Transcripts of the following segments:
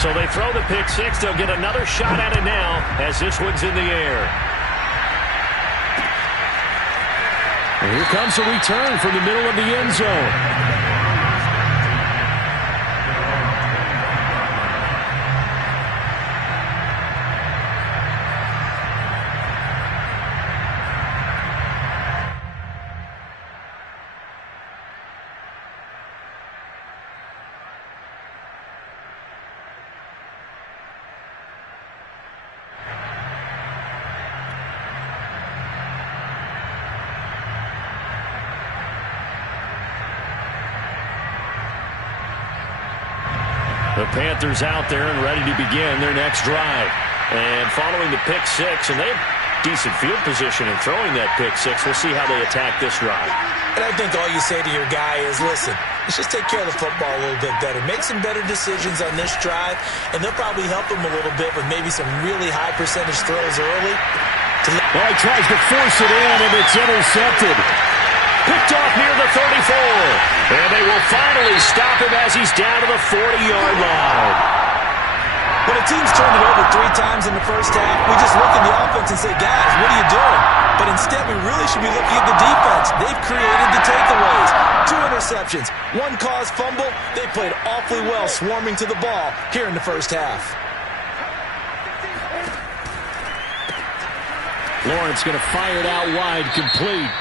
So they throw the pick six. They'll get another shot at it now as this one's in the air. And here comes a return from the middle of the end zone. The Panthers out there and ready to begin their next drive. And following the pick six, and they have decent field position in throwing that pick six. We'll see how they attack this drive. And I think all you say to your guy is, listen, let's just take care of the football a little bit better. Make some better decisions on this drive, and they'll probably help him a little bit with maybe some really high percentage throws early. Well, he tries to force it in, and it's intercepted. Picked off near the 34. And they will finally stop him as he's down to the 40-yard line. When a team's turned it over 3 times in the first half, we just look at the offense and say, guys, what are you doing? But instead, we really should be looking at the defense. They've created the takeaways. 2 interceptions, 1 caused fumble. They played awfully well swarming to the ball here in the first half. Lawrence going to fire it out wide, complete.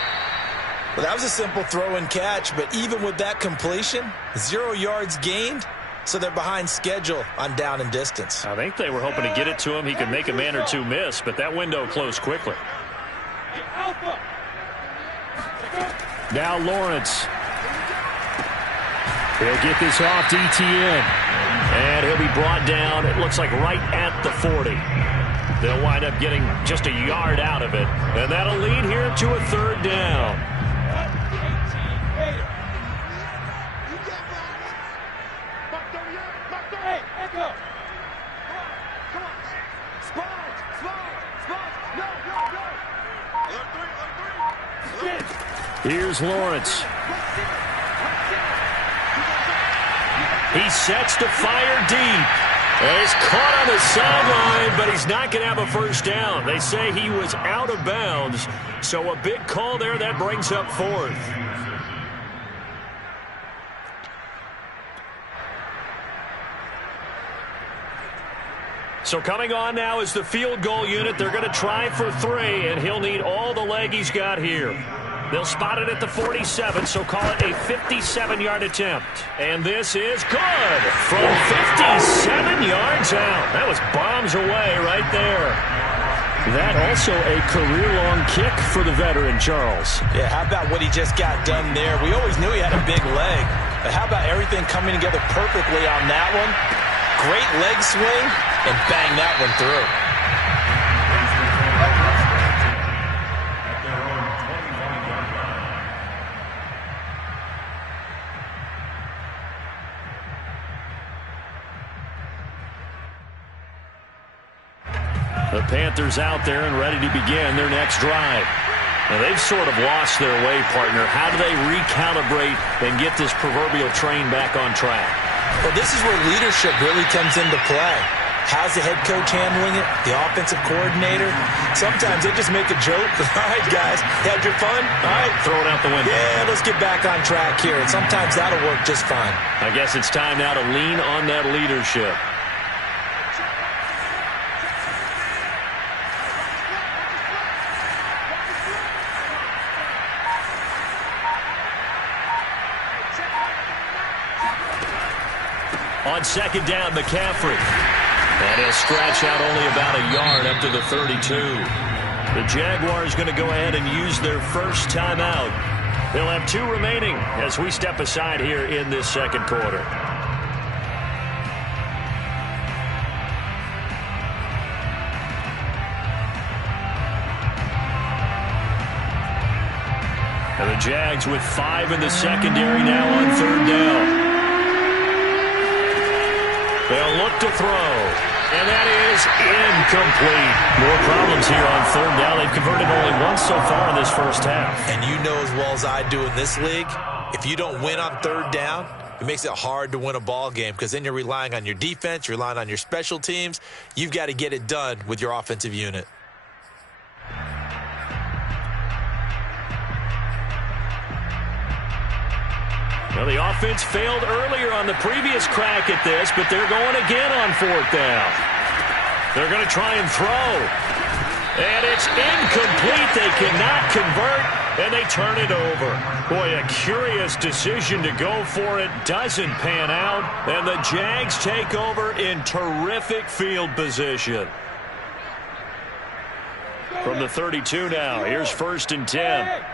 Well, that was a simple throw and catch, but even with that completion, 0 yards gained, so they're behind schedule on down and distance. I think they were hoping to get it to him. He could make a man or two miss, but that window closed quickly. Now Lawrence. He'll get this off to ETN. And he'll be brought down, it looks like right at the 40. They'll wind up getting just a yard out of it. And that'll lead here to a 3rd down. Here's Lawrence. He sets to fire deep. He's caught on the sideline, but he's not going to have a first down. They say he was out of bounds, so a big call there that brings up 4th. So coming on now is the field goal unit. They're going to try for 3, and he'll need all the leg he's got here. They'll spot it at the 47, so call it a 57-yard attempt. And this is good from 57 yards out. That was bombs away right there. That also a career-long kick for the veteran, Charles. Yeah, how about what he just got done there? We always knew he had a big leg. But how about everything coming together perfectly on that one? Great leg swing, and bang that one through. The Panthers out there and ready to begin their next drive. Now, they've sort of lost their way, partner. How do they recalibrate and get this proverbial train back on track? Well, this is where leadership really comes into play. How's the head coach handling it? The offensive coordinator? Sometimes they just make a joke. All right, guys, had your fun? All right. Throw it out the window. Yeah, let's get back on track here. And sometimes that'll work just fine. I guess it's time now to lean on that leadership. On 2nd down, McCaffrey. And he'll scratch out only about a yard up to the 32. The Jaguars going to go ahead and use their first timeout. They'll have 2 remaining as we step aside here in this 2nd quarter. And the Jags with 5 in the secondary now on 3rd down. They'll look to throw, and that is incomplete. More problems here on 3rd down. They've converted only once so far in this first half. And you know as well as I do in this league, if you don't win on 3rd down, it makes it hard to win a ball game because then you're relying on your defense, you're relying on your special teams. You've got to get it done with your offensive unit. Well, the offense failed earlier on the previous crack at this, but they're going again on 4th down. They're going to try and throw. And it's incomplete. They cannot convert, and they turn it over. Boy, a curious decision to go for it. Doesn't pan out, and the Jags take over in terrific field position. From the 32 now, here's 1st and 10.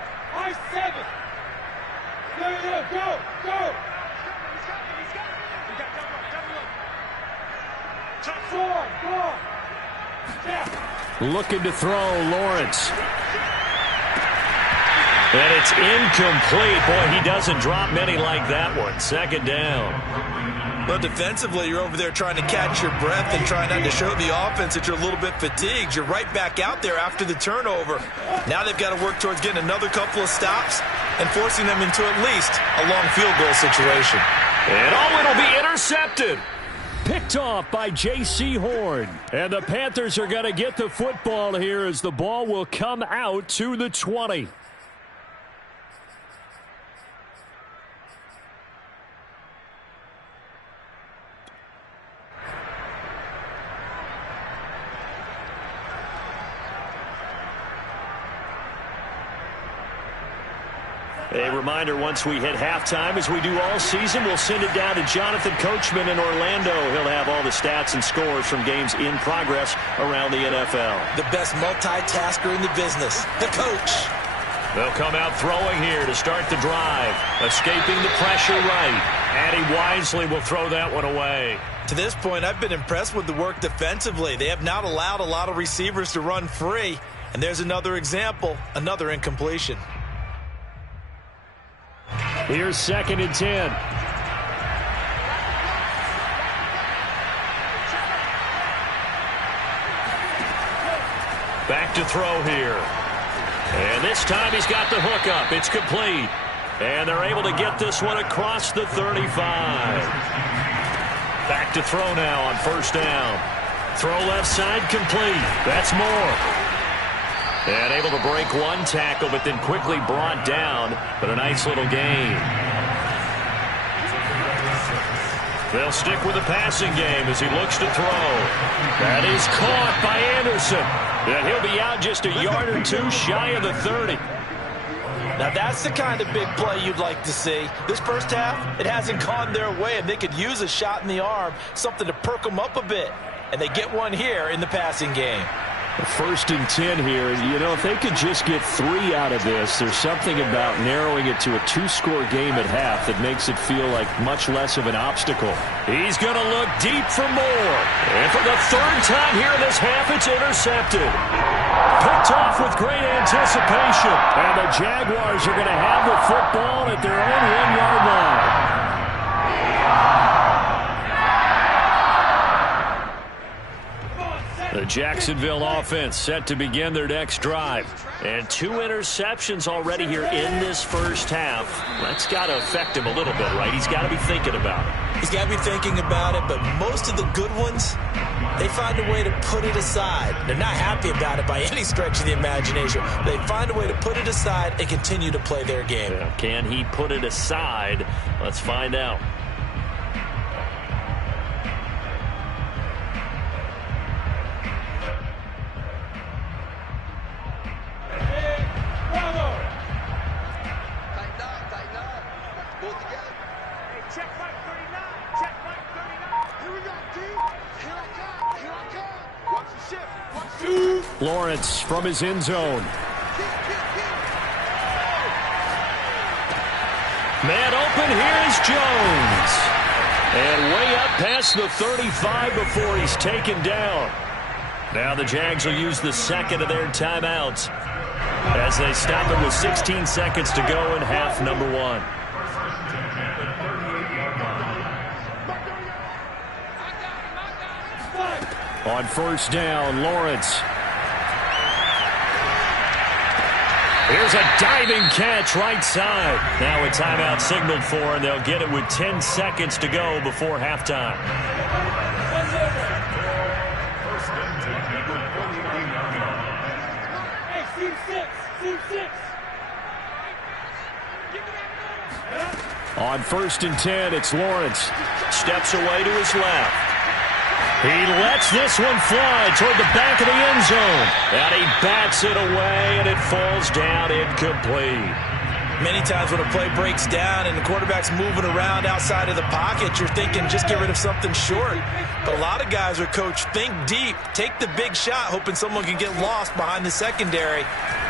Looking to throw, Lawrence. And it's incomplete. Boy, he doesn't drop many like that one. 2nd down. Well, defensively, you're over there trying to catch your breath and trying not to show the offense that you're a little bit fatigued. You're right back out there after the turnover. Now they've got to work towards getting another couple of stops and forcing them into at least a long field goal situation. And it'll be intercepted. Picked off by J.C. Horn. And the Panthers are going to get the football here as the ball will come out to the 20. A reminder, once we hit halftime, as we do all season, we'll send it down to Jonathan Coachman in Orlando. He'll have all the stats and scores from games in progress around the NFL. The best multitasker in the business, the coach. They'll come out throwing here to start the drive, escaping the pressure right. And he wisely will throw that one away. To this point, I've been impressed with the work defensively. They have not allowed a lot of receivers to run free. And there's another example, another incompletion. Here's 2nd and 10. Back to throw here. And this time he's got the hook up. It's complete. And they're able to get this one across the 35. Back to throw now on 1st down. Throw left side complete. That's more. And able to break one tackle, but then quickly brought down. But a nice little gain. They'll stick with the passing game as he looks to throw. That is caught by Anderson. And he'll be out just a yard or two shy of the 30. Now that's the kind of big play you'd like to see. This first half, it hasn't gone their way, and they could use a shot in the arm, something to perk them up a bit. And they get one here in the passing game. 1st and 10 here. You know, if they could just get 3 out of this, there's something about narrowing it to a 2-score game at half that makes it feel like much less of an obstacle. He's going to look deep for more. And for the 3rd time here in this half, it's intercepted. Picked off with great anticipation. And the Jaguars are going to have the football at their own 1-yard line. The Jacksonville offense set to begin their next drive. And 2 interceptions already here in this first half. That's got to affect him a little bit, right? He's got to be thinking about it. He's got to be thinking about it, but most of the good ones, they find a way to put it aside. They're not happy about it by any stretch of the imagination. They find a way to put it aside and continue to play their game. Yeah, can he put it aside? Let's find out. Lawrence from his end zone. Man open, here is Jones. And way up past the 35 before he's taken down. Now the Jags will use the 2nd of their timeouts as they stop it with 16 seconds to go in half number 1. On 1st down, Lawrence. Here's a diving catch right side. Now a timeout signaled for, and they'll get it with 10 seconds to go before halftime. On 1st and 10, it's Lawrence. Steps away to his left. He lets this one fly toward the back of the end zone. And he bats it away, and it falls down incomplete. Many times when a play breaks down and the quarterback's moving around outside of the pocket, you're thinking just get rid of something short. But a lot of guys are coached, think deep, take the big shot, hoping someone can get lost behind the secondary.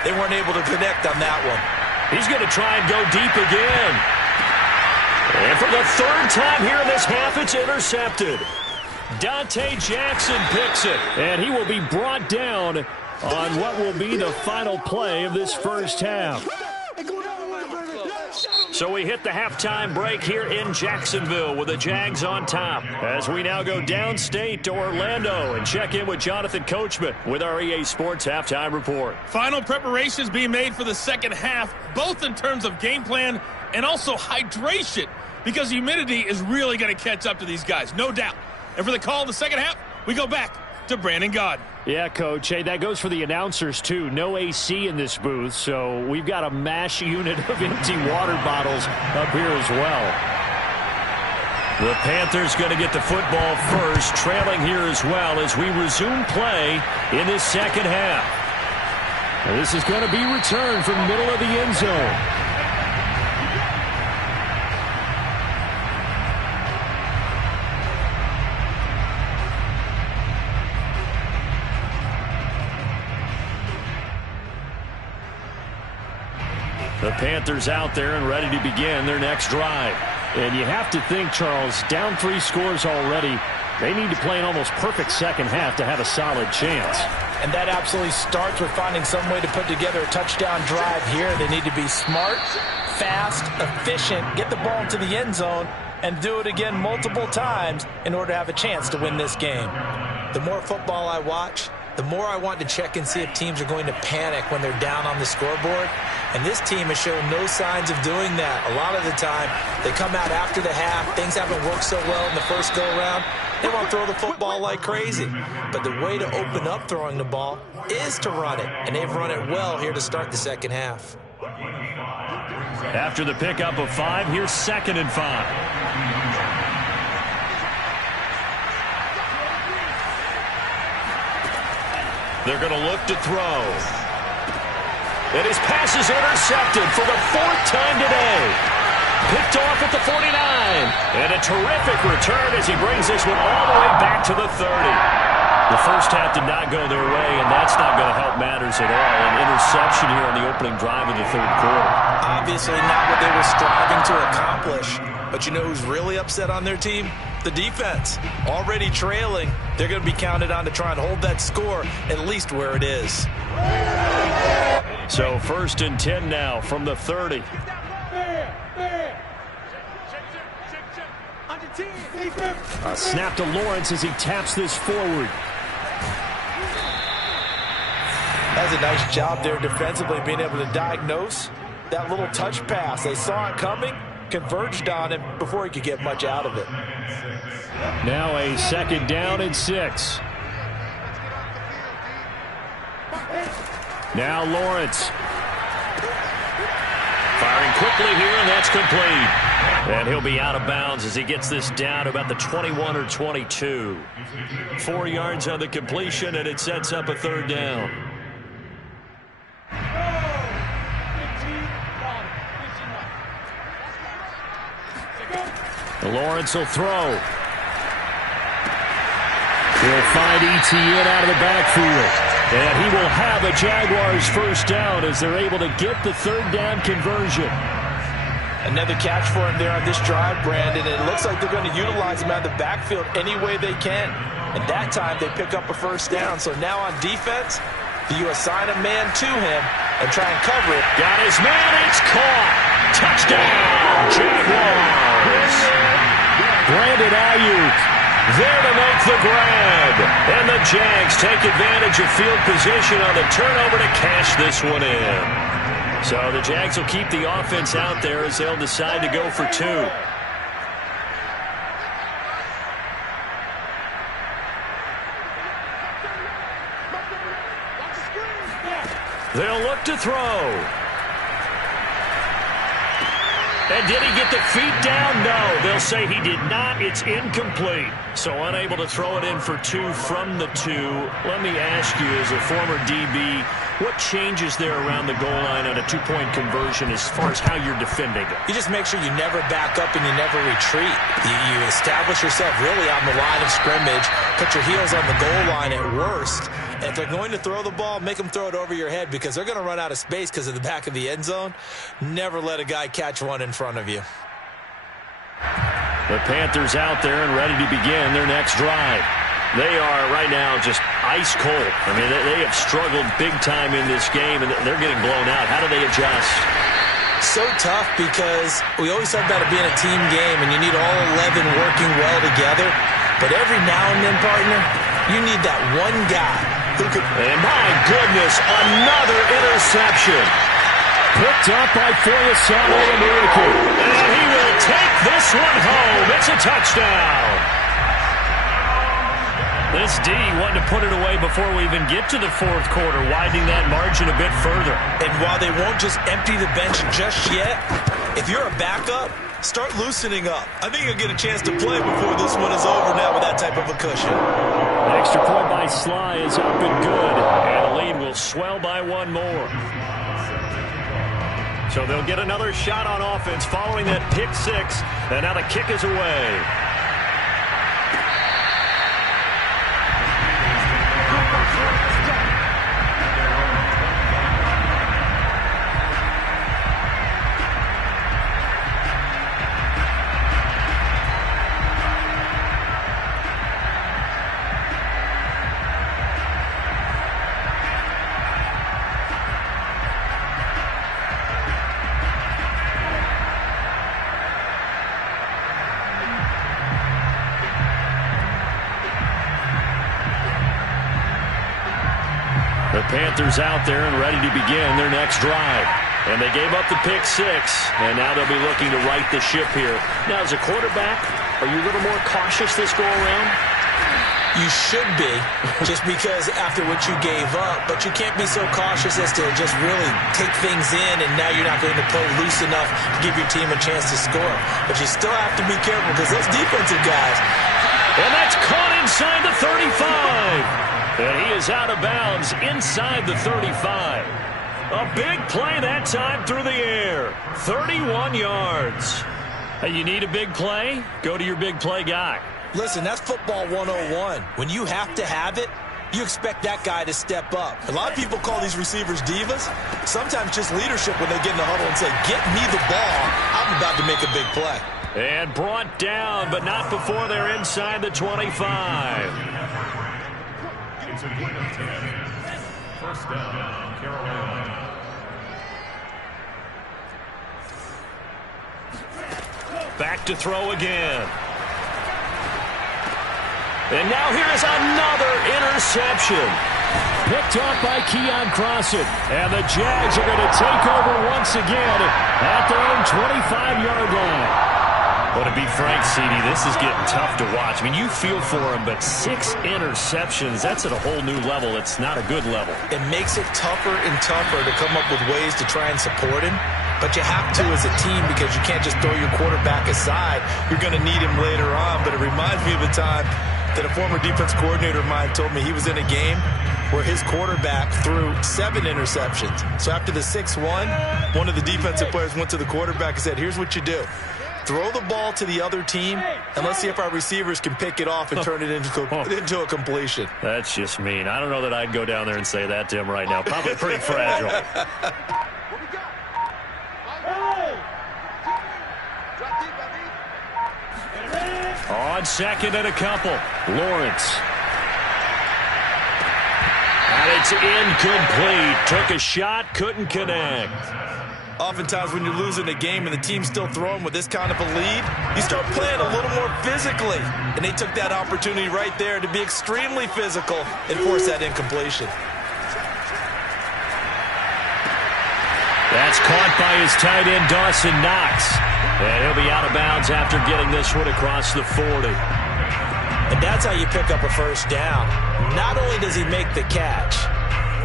They weren't able to connect on that one. He's going to try and go deep again. And for the 3rd time here in this half, it's intercepted. Dante Jackson picks it, and he will be brought down on what will be the final play of this first half. So we hit the halftime break here in Jacksonville with the Jags on top, as we now go downstate to Orlando and check in with Jonathan Coachman with our EA Sports Halftime Report. Final preparations being made for the second half, both in terms of game plan and also hydration, because humidity is really going to catch up to these guys, no doubt. And for the call in the second half, we go back to Brandon Gaudin. Yeah, Coach. Hey, that goes for the announcers, too. No AC in this booth, so we've got a mash unit of empty water bottles up here as well. The Panthers going to get the football first, trailing here as well as we resume play in this second half. Now, this is going to be returned from the middle of the end zone. The Panthers out there and ready to begin their next drive. And you have to think, Charles, down 3 scores already. They need to play an almost perfect second half to have a solid chance. And that absolutely starts with finding some way to put together a touchdown drive here. They need to be smart, fast, efficient, get the ball into the end zone, and do it again multiple times in order to have a chance to win this game. The more football I watch, the more I want to check and see if teams are going to panic when they're down on the scoreboard. And this team has shown no signs of doing that. A lot of the time, they come out after the half. Things haven't worked so well in the first go-around. They want to throw the football like crazy. But the way to open up throwing the ball is to run it. And they've run it well here to start the second half. After the pickup of 5, here's 2nd and 5. They're going to look to throw. And his pass is intercepted for the 4th time today. Picked off at the 49. And a terrific return as he brings this one all the way back to the 30. The first half did not go their way, and that's not going to help matters at all. An interception here on the opening drive of the 3rd quarter. Obviously not what they were striving to accomplish. But you know who's really upset on their team? The defense. Already trailing, they're going to be counted on to try and hold that score at least where it is. So 1st and 10 now from the 30. A snap to Lawrence as he taps this forward. That's a nice job there defensively, being able to diagnose that little touch pass. They saw it coming, converged on him before he could get much out of it. Now a 2nd down and 6. Now Lawrence. Firing quickly here, and that's complete. And he'll be out of bounds as he gets this down to about the 21 or 22. 4 yards on the completion, and it sets up a 3rd down. Lawrence will throw. He'll find Etienne out of the backfield. And he will have a Jaguars first down as they're able to get the 3rd down conversion. Another catch for him there on this drive, Brandon. It looks like they're going to utilize him out of the backfield any way they can. And that time they pick up a first down. So now on defense, do you assign a man to him and try and cover it? Got his man, it's caught. Touchdown, Jaguars. Brandon Ayuk there to make the grab. And the Jags take advantage of field position on the turnover to cash this one in. So the Jags will keep the offense out there as they'll decide to go for 2. They'll look to throw. And did he get the feet down? No. They'll say he did not. It's incomplete. So unable to throw it in for 2 from the 2. Let me ask you, as a former DB, what changes there around the goal line on a 2-point conversion as far as how you're defending it? You just make sure you never back up and you never retreat. You establish yourself really on the line of scrimmage, put your heels on the goal line at worst. And if they're going to throw the ball, make them throw it over your head because they're going to run out of space because of the back of the end zone. Never let a guy catch one in front of you. The Panthers out there and ready to begin their next drive. They are right now just ice cold. I mean, they have struggled big time in this game, and they're getting blown out. How do they adjust? So tough because we always talk about it being a team game, and you need all 11 working well together. But every now and then, partner, you need that one guy who could... And my goodness, another interception. Picked up by Foyesade American. And he will take this one home. It's a touchdown. This D wanted to put it away before we even get to the 4th quarter, widening that margin a bit further. And while they won't just empty the bench just yet, if you're a backup, start loosening up. I think you'll get a chance to play before this one is over now with that type of a cushion. The extra point by Sly is up and good, and the lead will swell by 1 more. So they'll get another shot on offense following that pick 6, and now the kick is away. The Panthers out there and ready to begin their next drive. And they gave up the pick 6, and now they'll be looking to right the ship here. Now, as a quarterback, are you a little more cautious this go-around? You should be, just because after what you gave up, but you can't be so cautious as to just really take things in, and now you're not going to play loose enough to give your team a chance to score. But you still have to be careful because those defensive guys... And that's caught inside the 35. And he is out of bounds inside the 35. A big play that time through the air. 31 yards. Hey, you need a big play? Go to your big play guy. Listen, that's football 101. When you have to have it, you expect that guy to step up. A lot of people call these receivers divas. Sometimes just leadership when they get in the huddle and say, get me the ball. I'm about to make a big play. And brought down, but not before they're inside the 25. It's a gain of 10. First down, Carolina. Back to throw again. And now here is another interception. Picked off by Keon Crossan. And the Jags are going to take over once again at their own 25-yard line. But to be frank, CD, this is getting tough to watch. I mean, you feel for him, but 6 interceptions, that's at a whole new level. It's not a good level. It makes it tougher and tougher to come up with ways to try and support him. But you have to as a team because you can't just throw your quarterback aside. You're going to need him later on. But it reminds me of a time that a former defense coordinator of mine told me he was in a game where his quarterback threw 7 interceptions. So after the 6th one of the defensive players went to the quarterback and said, here's what you do. Throw the ball to the other team, and let's see if our receivers can pick it off and turn it into a completion. That's just mean. I don't know that I'd go down there and say that to him right now. Probably pretty fragile. On second and a couple, Lawrence. And it's incomplete. Took a shot, couldn't connect. Oftentimes when you're losing a game and the team's still throwing with this kind of a lead, you start playing a little more physically. And they took that opportunity right there to be extremely physical and force that incompletion. That's caught by his tight end, Dawson Knox. And he'll be out of bounds after getting this one across the 40. And that's how you pick up a first down. Not only does he make the catch,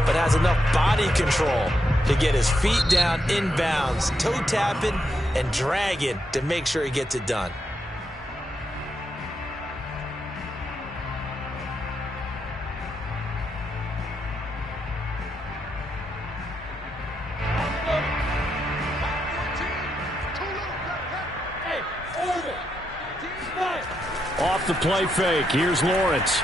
but has enough body control to get his feet down inbounds, toe tapping and dragging to make sure he gets it done. Off the play fake, here's Lawrence.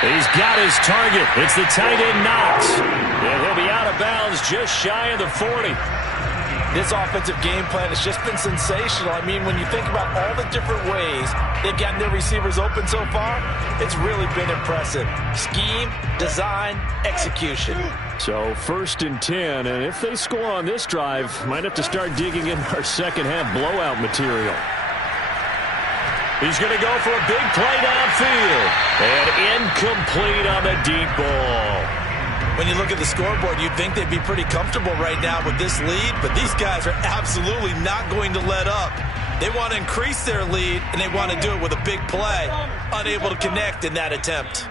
He's got his target. It's the tight end Knox. And he'll be out of bounds just shy of the 40. This offensive game plan has just been sensational. I mean, when you think about all the different ways they've gotten their receivers open so far, it's really been impressive. Scheme, design, execution. So 1st and 10, and if they score on this drive, might have to start digging in our second half blowout material. He's going to go for a big play downfield. And incomplete on the deep ball. When you look at the scoreboard, you'd think they'd be pretty comfortable right now with this lead, but these guys are absolutely not going to let up. They want to increase their lead, and they want to do it with a big play. Unable to connect in that attempt.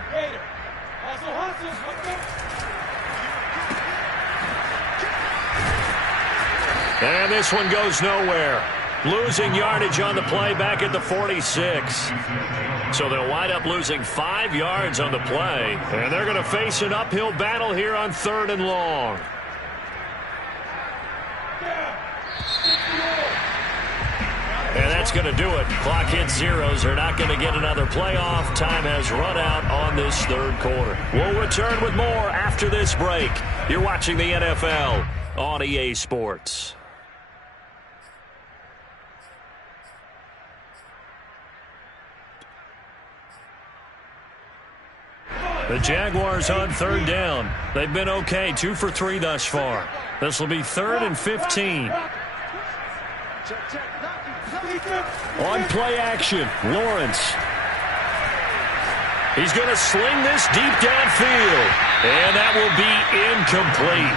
And this one goes nowhere. Losing yardage on the play back at the 46. So they'll wind up losing 5 yards on the play. And they're going to face an uphill battle here on 3rd and long. And that's going to do it. Clock hits zeros. They're not going to get another playoff. Time has run out on this 3rd quarter. We'll return with more after this break. You're watching the NFL on EA Sports. The Jaguars on 3rd down. They've been okay, 2 for 3 thus far. This will be 3rd and 15. On play action, Lawrence. He's going to sling this deep downfield. And that will be incomplete.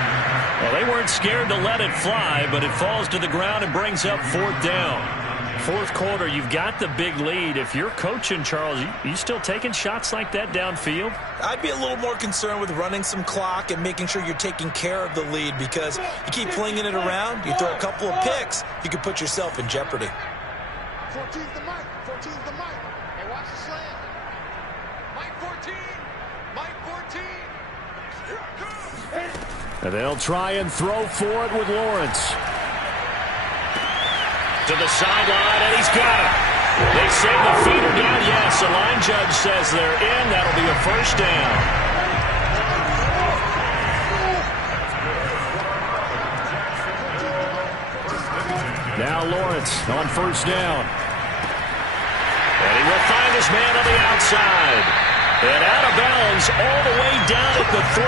Well, they weren't scared to let it fly, but it falls to the ground and brings up 4th down. 4th quarter, you've got the big lead. If you're coaching, Charles, you still taking shots like that downfield? I'd be a little more concerned with running some clock and making sure you're taking care of the lead, because you keep flinging it around, you throw a couple of picks, you could put yourself in jeopardy. 14's the mic. 14's the mic. Hey, watch the slam. Mike 14. Mike 14. Here it comes. And they'll try and throw for it with Lawrence. To the sideline, and he's got it. They say the feet are down. Yes, the line judge says they're in. That'll be a 1st down. Now Lawrence on 1st down. And he will find his man on the outside. And out of bounds all the way down at the 3.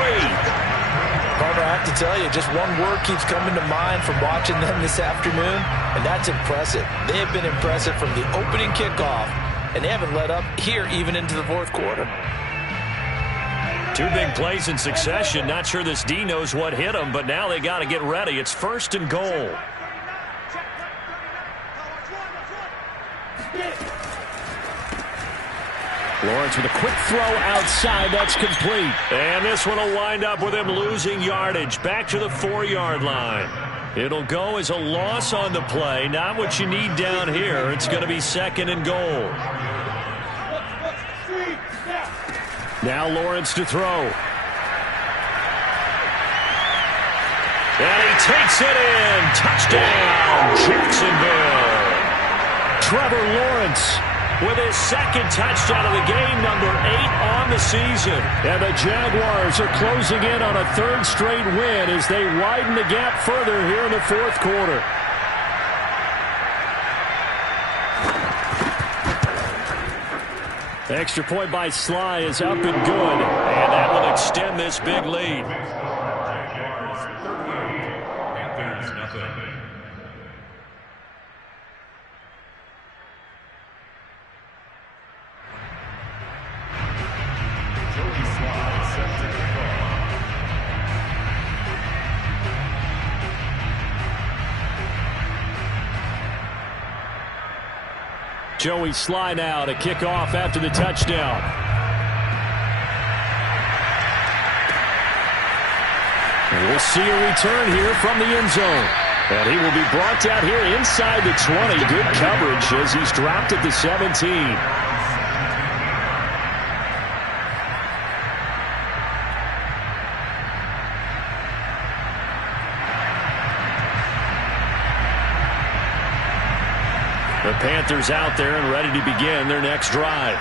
Carter, I have to tell you, just one word keeps coming to mind from watching them this afternoon, and that's impressive. They have been impressive from the opening kickoff, and they haven't let up here even into the 4th quarter. 2 big plays in succession. Not sure this D knows what hit them, but now they got to get ready. It's 1st and goal. Lawrence with a quick throw outside. That's complete. And this one will wind up with him losing yardage back to the 4-yard line. It'll go as a loss on the play. Not what you need down here. It's going to be 2nd and goal. Now Lawrence to throw. And he takes it in. Touchdown, Jacksonville. Trevor Lawrence with his 2nd touchdown of the game, number 8 on the season. And the Jaguars are closing in on a 3rd straight win as they widen the gap further here in the 4th quarter. The extra point by Sly is up and good, and that will extend this big lead. Jaguars 38, Panthers nothing. Joey Sly now to kick off after the touchdown. And we'll see a return here from the end zone. And he will be brought down here inside the 20. Good coverage as he's dropped at the 17. The Panthers out there and ready to begin their next drive.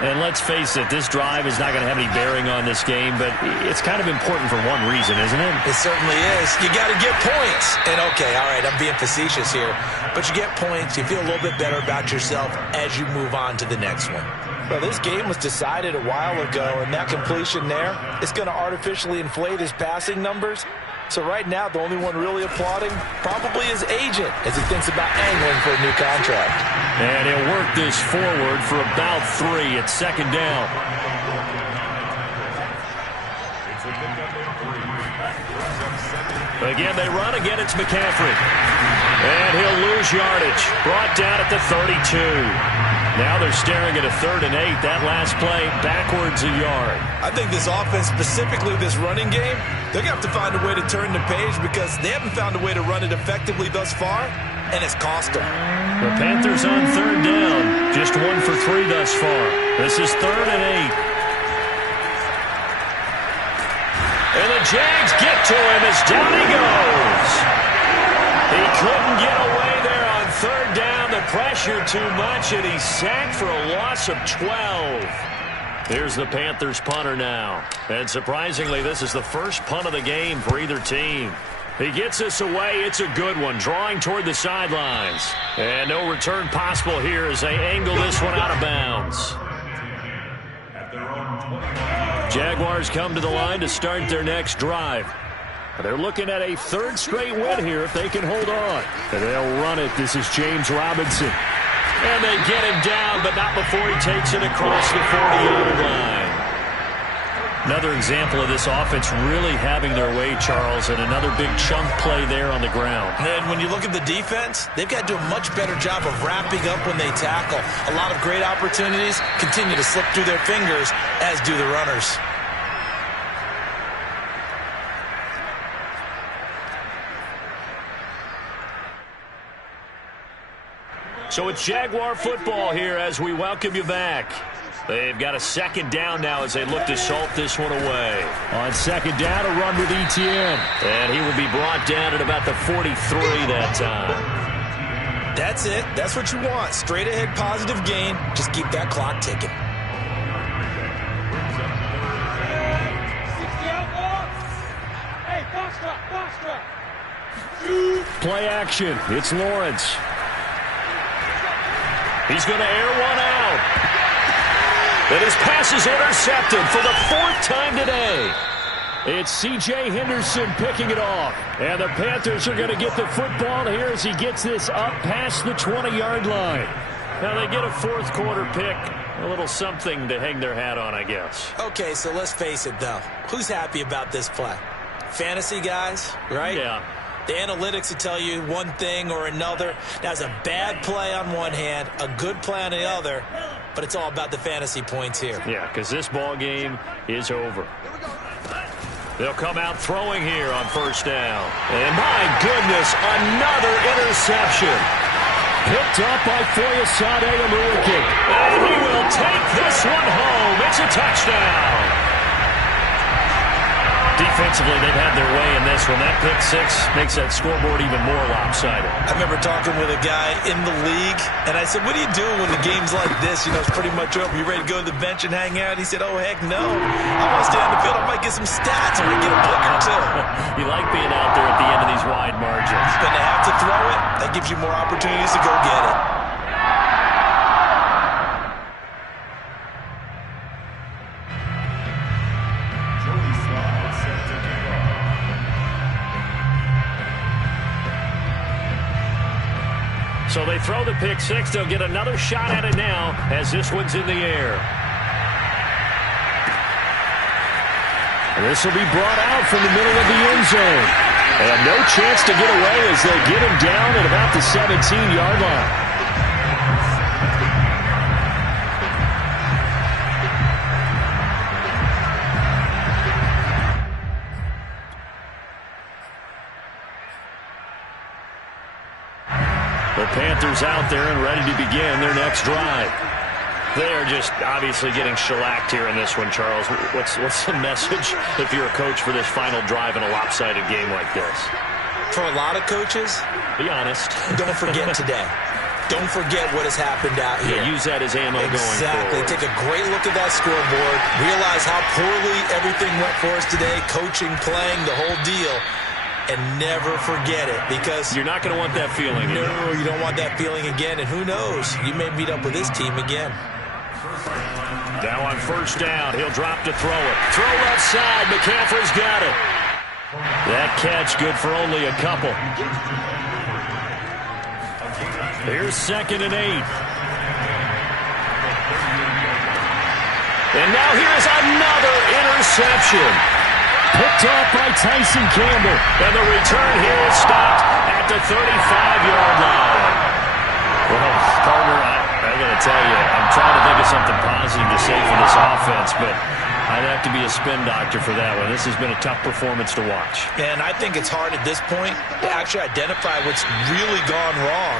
And let's face it, this drive is not going to have any bearing on this game, but it's kind of important for one reason, isn't it? It certainly is. You got to get points. And okay, all right, I'm being facetious here, but you get points, you feel a little bit better about yourself as you move on to the next one. Well, this game was decided a while ago, and that completion there is going to artificially inflate his passing numbers. So right now, the only one really applauding probably his agent as he thinks about angling for a new contract. And he'll work this forward for about 3. It's second down. Again, they run. Again, it's McCaffrey. And he'll lose yardage. Brought down at the 32. Now they're staring at a 3rd and 8. That last play, backwards a yard. I think this offense, specifically this running game, they're going to have to find a way to turn the page because they haven't found a way to run it effectively thus far, and it's cost them. The Panthers on 3rd down. Just 1 for 3 thus far. This is 3rd and 8. And the Jags get to him as down he goes. He couldn't get away there on 3rd down. The pressure too much, and he's sacked for a loss of 12. Here's the Panthers punter now. And surprisingly, this is the first punt of the game for either team. He gets this away. It's a good one, drawing toward the sidelines. And no return possible here as they angle this one out of bounds. Jaguars come to the line to start their next drive. They're looking at a 3rd straight win here if they can hold on. And they'll run it. This is James Robinson. And they get him down, but not before he takes it across the 40-yard line. Another example of this offense really having their way, Charles, and another big chunk play there on the ground. And when you look at the defense, they've got to do a much better job of wrapping up when they tackle. A lot of great opportunities continue to slip through their fingers, as do the runners. So it's Jaguar football here as we welcome you back. They've got a 2nd down now as they look to salt this one away. On 2nd down, a run with Etienne. And he will be brought down at about the 43 that time. That's it. That's what you want. Straight ahead positive gain. Just keep that clock ticking. Play action. It's Lawrence. He's going to air one out. And his pass is intercepted for the 4th time today. It's C.J. Henderson picking it off. And the Panthers are going to get the football here as he gets this up past the 20-yard line. Now they get a 4th quarter pick. A little something to hang their hat on, I guess. Okay, so let's face it, though. Who's happy about this play? Fantasy guys, right? Yeah. The analytics will tell you one thing or another. That's a bad play on one hand, a good play on the other, but it's all about the fantasy points here. Yeah, because this ball game is over. They'll come out throwing here on 1st down. And my goodness, another interception. Picked up by Foyesade Aluakin. And he will take this one home. It's a touchdown. Defensively, they've had their way in this one. That pick 6 makes that scoreboard even more lopsided. I remember talking with a guy in the league, and I said, what are you doing when the game's like this? You know, it's pretty much over. You ready to go to the bench and hang out? He said, oh, heck no. I want to stay on the field. I might get some stats. I might get a book or two. You like being out there at the end of these wide margins. But to have to throw it, that gives you more opportunities to go get it. So they throw the pick 6. They'll get another shot at it now as this one's in the air. And this will be brought out from the middle of the end zone. And no chance to get away as they'll get him down at about the 17-yard line. The Panthers out there and ready to begin their next drive. They are just obviously getting shellacked here in this one, Charles. What's the message if you're a coach for this final drive in a lopsided game like this? For a lot of coaches, be honest. Don't forget today. Don't forget what has happened out here. Yeah, use that as ammo going forward. Exactly. Take a great look at that scoreboard. Realize how poorly everything went for us today. Coaching, playing, the whole deal. And never forget it, because you're not going to want that feeling. No, you don't want that feeling again. And who knows? You may meet up with this team again. Now on first down, he'll drop to throw it. Throw left side. McCaffrey's got it. That catch good for only a couple. Here's 2nd and 8. And now here's another interception. Picked off by Tyson Campbell. And the return here is stopped at the 35-yard line. Well, partner, I got to tell you, I'm trying to think of something positive to say for this offense, but I'd have to be a spin doctor for that one. This has been a tough performance to watch. And I think it's hard at this point to actually identify what's really gone wrong.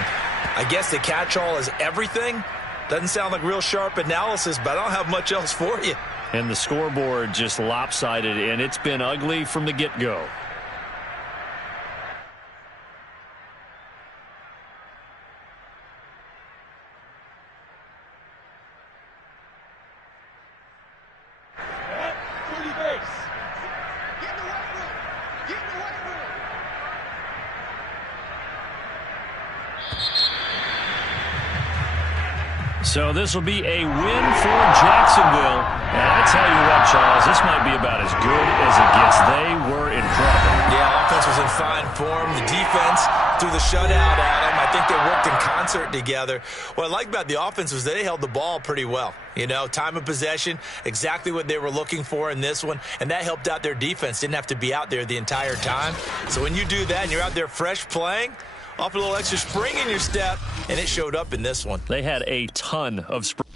I guess the catch-all is everything. Doesn't sound like real sharp analysis, but I don't have much else for you. And the scoreboard just lopsided, and it's been ugly from the get-go. So this will be a win for Jacksonville. And I tell you what, Charles, this might be about as good as it gets. They were incredible. Yeah, offense was in fine form. The defense threw the shutout at them. I think they worked in concert together. What I like about the offense was they held the ball pretty well. You know, time of possession, exactly what they were looking for in this one. And that helped out their defense. Didn't have to be out there the entire time. So when you do that and you're out there fresh playing, off a little extra spring in your step, and it showed up in this one. They had a ton of spring.